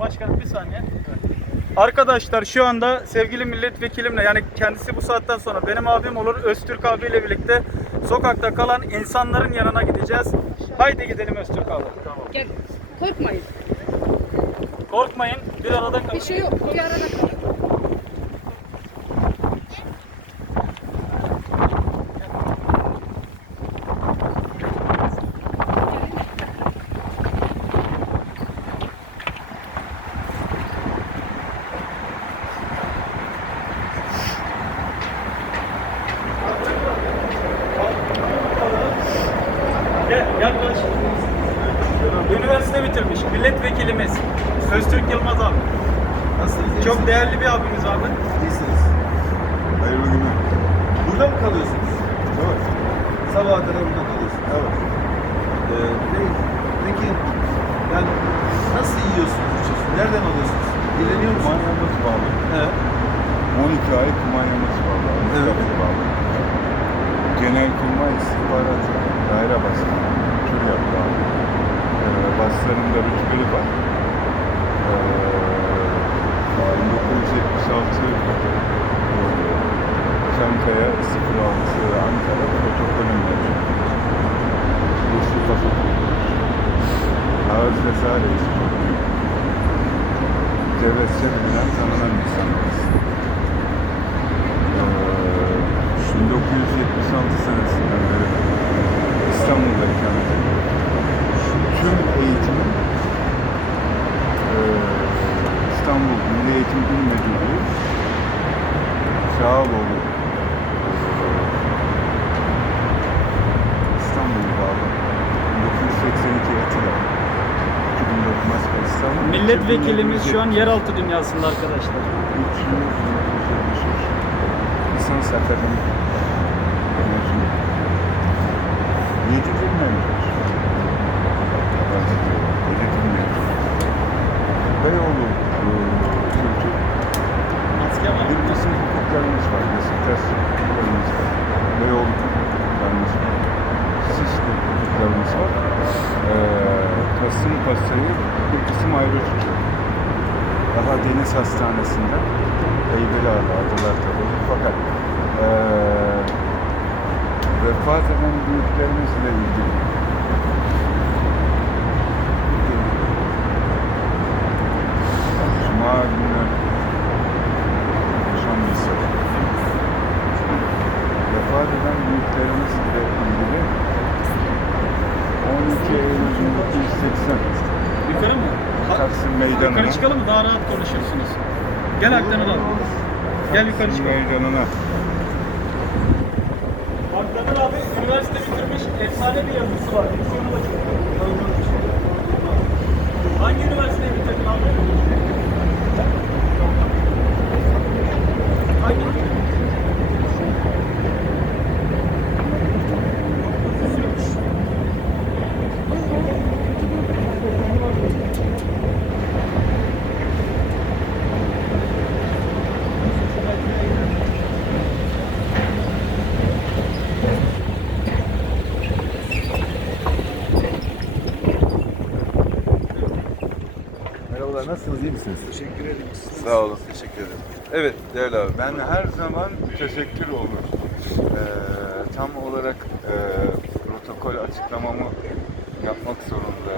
Başkanım bir saniye. Arkadaşlar şu anda sevgili milletvekilimle yani kendisi bu saatten sonra benim abim olur Öztürk abiyle birlikte sokakta kalan insanların yanına gideceğiz. Haydi gidelim Öztürk abi. Tamam. Gel. Korkmayın. Korkmayın bir arada kalın. Bir şey yok. Bir arada kalın. Gel yaklaş. Üniversite bitirmiş milletvekilimiz Öztürk Yılmaz abi. Nasılsınız? Çok değerli bir abimiz abi. iyisiniz. Hayırlı günler. Burada mı kalıyorsunuz? Evet. Sabaha kadar burada kalıyorsunuz. Evet. Ee, pe- peki yani nasıl yiyorsunuz, içiyorsunuz? Nereden alıyorsunuz? Dileniyor musunuz? Kumanyamız bağlı. Evet. 12 ay kumanyamız bağlı. Evet. Bağlı. Genel kurmay istihbaratı daire başkanı. Tür yaptı abi. Ee, başlarında rütbeli var. Ee, 1976 e, Çankaya 06 Ankara protokolü mevcut. Yeşil pasaport. Ağız Rezalet. Devlet Senedinden tanınan insanlarız. Ee, 1976 senesinden beri İstanbul'da ikamet ediyorum. Tüm eğitimin İstanbul Milli Eğitim İl Müdürlüğü Şahaboğlu İstanbul'a bağlı. 1982 Etiler 2004 Maçka İstanbul Milletvekilimiz şu an yeraltı dünyasında arkadaşlar. 373 lisans akademik. Mezun. Yedinci mezun. Yedinci Beyoğlu e. Maske var. Bir kısım hukuklarımız var. Beşiktaş hukuklarımız var. Beyoğlu hukuklarımız var. Şişli hukuklarımız var. Ee, Kasımpaşa'yı bir kısım ayrı tutuyor. Daha Deniz Hastanesi'nde Heybeliada adılar tabii. Fakat eee vefat eden büyüklerimizle ilgili Akşam misa vefat eden büyüklerimizle ilgili 12 Eylül 1980 Yukarı mı? Taksim Meydanı'na Yukarı çıkalım mı? Daha rahat konuşursunuz. Gel Aktan'ı al. Gel yukarı Taksim çıkalım. Meydanı'na Aktan'ın abi üniversite bitirmiş efsane bir yazısı var. Diksiyonu da çok. Hangi üniversiteyi bitirdin abi? Hangi? Merhabalar, nasılsınız? iyi misiniz? Teşekkür ederim. Sağ olun, teşekkür ederim. Evet, değerli abi. Ben her zaman müteşekkir olur. Ee, tam olarak e, protokol açıklamamı yapmak zorunda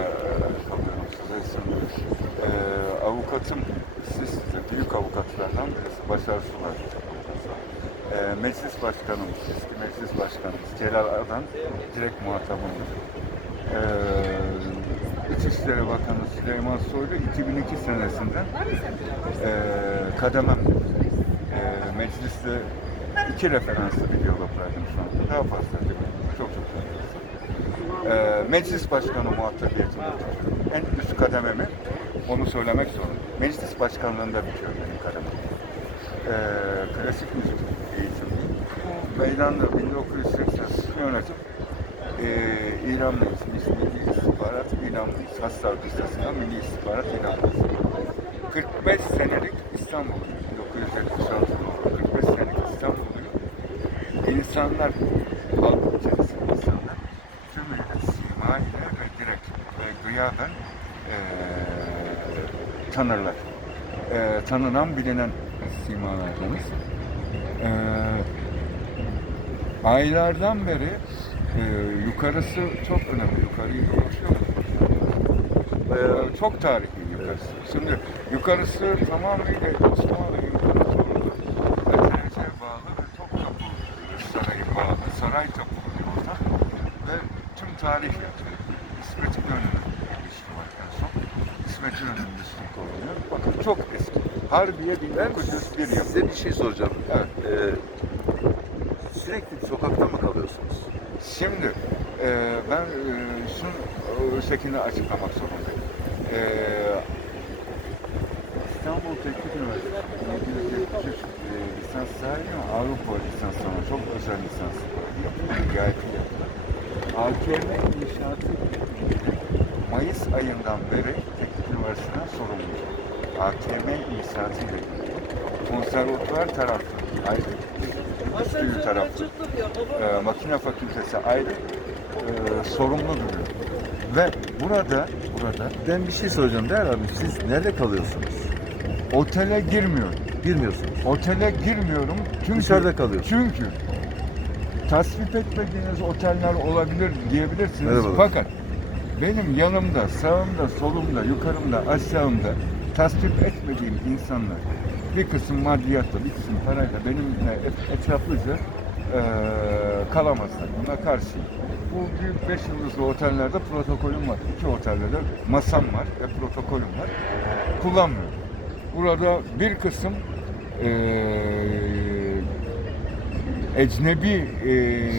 kalıyorum size sunuyoruz. Ee, avukatım, siz size büyük avukatlardan birisi, Başar Sular. Ee, meclis başkanımız, eski meclis başkanımız Celal Adan direkt muhatabımdır. Ee, İçişleri Bakanı Süleyman Soylu 2002 senesinden e, kademem e, mecliste iki referanslı bir diyalog verdim şu anda. Daha fazla değil mi? Çok çok fazla. E, meclis başkanı muhatabiyetini tutuyorum. En üst kadememi onu söylemek zorundayım. Meclis başkanlığında bitiyor benim kademem. E, klasik müzik eğitimliyim. Meydanda 1980 yönetim e, İran Meclisi, Milli İstihbarat İran Meclisi, Hastar Listesi'nden Milli İstihbarat İran Meclisi. 45 senelik İstanbul, 1976 doğumlu 45 senelik İstanbul'u insanlar, halk içerisinde insanlar tümüyle sima ile ve direkt ve gıyaben eee tanırlar. E, tanınan, bilinen simalardınız. E, aylardan beri e, yukarısı çok önemli. Yukarıyı dolaşıyor musunuz? Ee, çok tarihi yukarısı. Şimdi yukarısı tamamıyla Osmanlı İmparatorluğu Etenece'ye bağlı ve Topkapı Sarayı bağlı. Saray tapulu orada ve tüm tarih yatıyor. İsmet İnönü'nün ismi var en son. İsmet İnönü'nün ismi korunuyor. Bakın çok eski. Harbiye 1901 yapımı. Size bir şey soracağım. Evet. Ee, sürekli sokakta mı kalıyorsunuz? Şimdi e, ben e, şunu şekilde açıklamak zorundayım. E, İstanbul Teknik Üniversitesi 773 e, lisans sahibi Avrupa lisanslarına çok özel lisans yapıyor. Gayet yapıyor. AKM inşaatı Mayıs ayından beri Teknik Üniversitesi'nden sorumlu. AKM inşaatı ile. Konservatuvar tarafı ayrı. Üstü tarafı e, makine fakültesi ayrı e, sorumlu duruyor. Ve burada burada Ben bir şey soracağım değerli abi. Siz nerede kalıyorsunuz? otele girmiyorum. Girmiyorsunuz. Otele girmiyorum çünkü Dışarıda kalıyorsun. Çünkü tasvip etmediğiniz oteller olabilir diyebilirsiniz. Merhabalar. Fakat benim yanımda, sağımda, solumda, yukarımda, aşağımda tasvip etmediğim insanlar bir kısım maddiyatla, bir kısım parayla benimle et- etraflıca eee kalamazlar. Buna karşıyım. Bu büyük beş yıldızlı otellerde protokolüm var. İki otelde de masam var ve protokolüm var. Kullanmıyorum. Burada bir kısım eee ecnebi eee,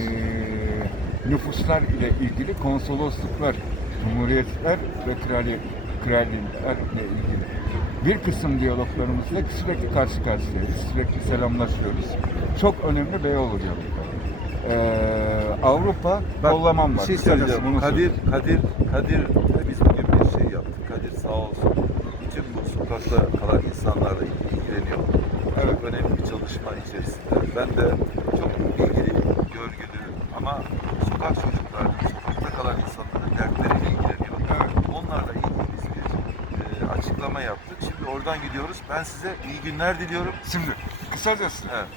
nüfuslar ile ilgili konsolosluklar, cumhuriyetler ve kraliyet, kraliyetler ile ilgili bir kısım diyaloglarımızda sürekli karşı karşıyayız, sürekli selamlaşıyoruz. Çok önemli Beyoğlu diyalogları. Eee Avrupa kollamam bir var. şey Kısacası söyleyeceğim. bunu Kadir, Kadir, Kadir biz bugün bir şey yaptık. Kadir sağ olsun. Bütün bu sokakta kalan insanlarla ilgileniyor. Evet. Çok önemli bir çalışma içerisinde. Ben de çok ilgili, görgülü ama sokak çocuklar, sokakta kalan insanların dertleriyle ilgileniyor. Evet. Onlarla ilgili biz bir e, açıklama yaptık. Oradan gidiyoruz. Ben size iyi günler diliyorum. Şimdi kısacası Evet.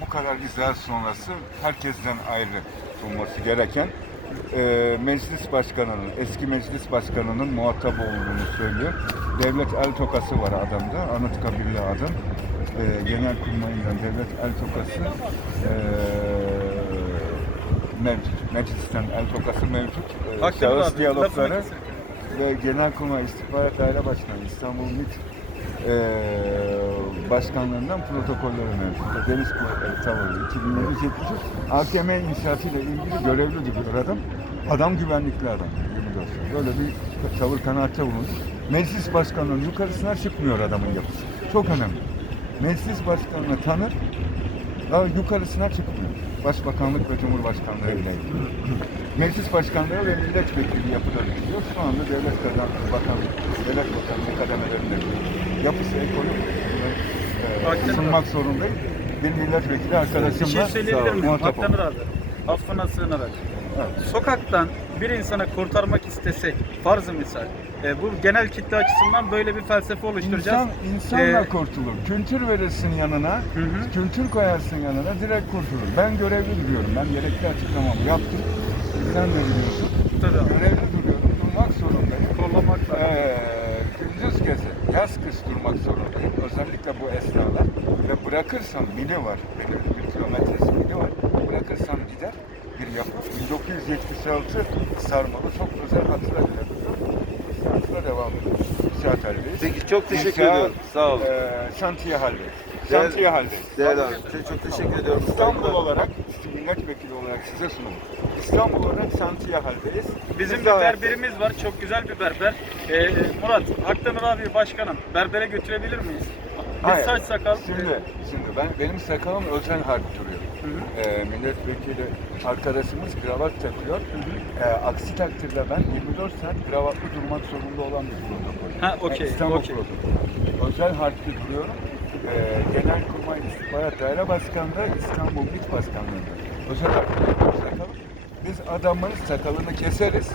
bu kadar izah sonrası herkesten ayrı bulması gereken e, meclis başkanının, eski meclis başkanının muhatap olduğunu söylüyor. Devlet el tokası var adamda, Anıtkabirli adam. E, genel kurmayından devlet el tokası e, mevcut. Meclisten el tokası mevcut. E, şahıs diyalogları ve Genelkurmay İstihbarat Daire Başkanı İstanbul MİT eee başkanlarından protokolleri mevcut. Deniz Kuvvetleri Tavırı 2773 AKM inşaatıyla ilgili görevli duruyor adam. Adam güvenlikli adam. 24 saat. Böyle bir tavır kanaatte bulundu. Meclis başkanının yukarısına çıkmıyor adamın yapısı. Çok önemli. Meclis başkanını tanır, daha yukarısına çıkmıyor. Başbakanlık ve Cumhurbaşkanlığı ile ilgili. Meclis başkanlığı ve milletvekili yapıda bulunuyor. Şu anda devlet kazanması bakanlık, devlet bakanlığı kademelerinde yapısı ekonomik. E, sunmak zorundayım. Bir milletvekili Bir arkadaşımla şey söyleyebilir miyim? muhatap oldum. abi. Affına sığınarak. Evet. Sokaktan bir insanı kurtarmak istesek, farz-ı misal, e, bu genel kitle açısından böyle bir felsefe oluşturacağız. İnsan, insanla Ee, kurtulur. Kültür verirsin yanına, Hı hı. kültür koyarsın yanına direkt kurtulur. Ben görevli duruyorum. Ben gerekli açıklamamı yaptım. Sen de biliyorsun. Tabii abi. Görevli duruyorum. Durmak zorundayım. Kollamak lazım. Ee, kış durmak zorundayım. Özellikle bu esnalar. Ve bırakırsam mili var. Benim bir kilometresi mili var. Bırakırsam gider bir yapı. 1976 sarmalı çok özel hatıra İnşaatla devam ediyor. İnşaat haldeyiz. Peki çok teşekkür İnşaat, ediyorum. Sağ olun. E, şantiye haldeyiz. Şantiye haldeyiz. Değerli abi, çok, çok teşekkür ediyorum. İstanbul olarak, milletvekili olarak size sunum. İstanbul olarak şantiye haldeyiz. Bizim de- berberimiz var, çok güzel bir berber. Ee, Murat, Akdemir abi başkanım, berbere götürebilir miyiz? Hayır. saç sakal... Şimdi, şimdi ben benim sakalım özel harp duruyor. Ee, milletvekili arkadaşımız kravat takıyor. Ee, aksi takdirde ben 24 saat kravatlı durmak zorunda olan bir protokol. Ha, okey, İstanbul okey. protokolü. Özel harpli duruyorum. Ee, Genelkurmay İstihbarat Daire Başkanlığı İstanbul MİT Başkanlığı'nda. Özel sakalım. Biz adamın sakalını keseriz.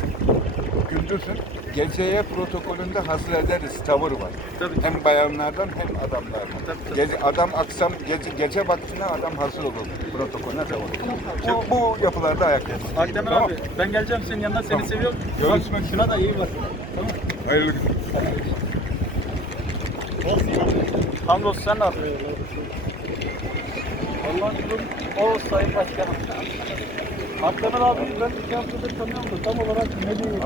gündüzün. Geceye protokolünde hazır ederiz tavır var. Tabii. Hem bayanlardan hem adamlardan. Tabii, tabii. Gece, adam akşam gece, gece vaktine adam hazır olur protokolüne tavır. Bu, bu yapılarda ayak yapsın. Akdemir Tamam. abi ben geleceğim senin yanına seni Tamam. seviyorum. Görüşmek şuna da iyi bak. Tamam. Hayırlı günler. Hamdolsun sen ne yapıyorsun? Kulu o Sayın Başkanım. Akdemir abi ben iki haftadır tanıyorum da tam olarak ne diyor?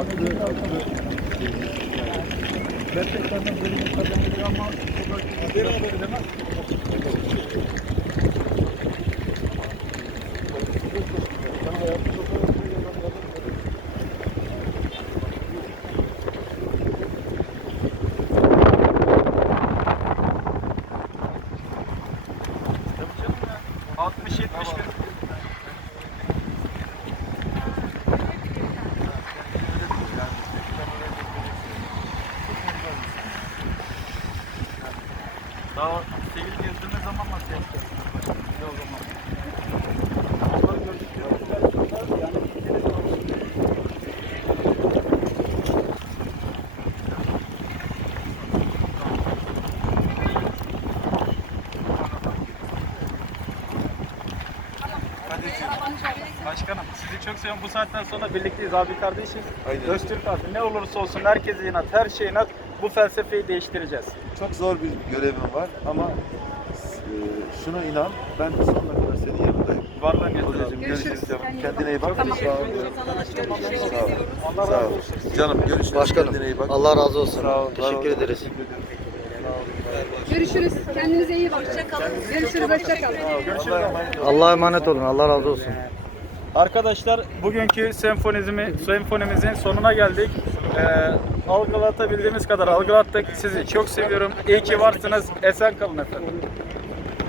Gerçekten de böyle bir kadın ama bir haberi demez. Tabii canım ya. 60-70 gün. Daha sivil gezdirme zaman nasıl yapacağız? O zaman. Onları yani gideriz olsun. Başkanım sizi çok seviyorum. Bu saatten sonra birlikteyiz abi kardeşiz. Aynen. Öztürk abi ne olursa olsun herkese inat, her şeye inat. Bu felsefeyi değiştireceğiz. Çok zor bir görevim var ama e, şuna inan ben sonuna kadar senin yanındayım. Hocam abi. görüşürüz canım. Kendine iyi bak. Tamam. Sağ ol. Allah Sağ razı ol. olsun. Canım görüşürüz. Başkanım Kendine iyi bak. Allah razı olsun. Sağ ol. Teşekkür var ol. ederiz. Görüşürüz. Kendinize iyi bakın. Görüşürüz. Hoşçakalın. Allah'a emanet ol. Allah'a emanet olun. Allah razı olsun. Arkadaşlar bugünkü senfonizmi, senfonimizin sonuna geldik. Ee, algılatabildiğimiz kadar algılattık. Sizi çok seviyorum. İyi ki varsınız. Esen kalın efendim.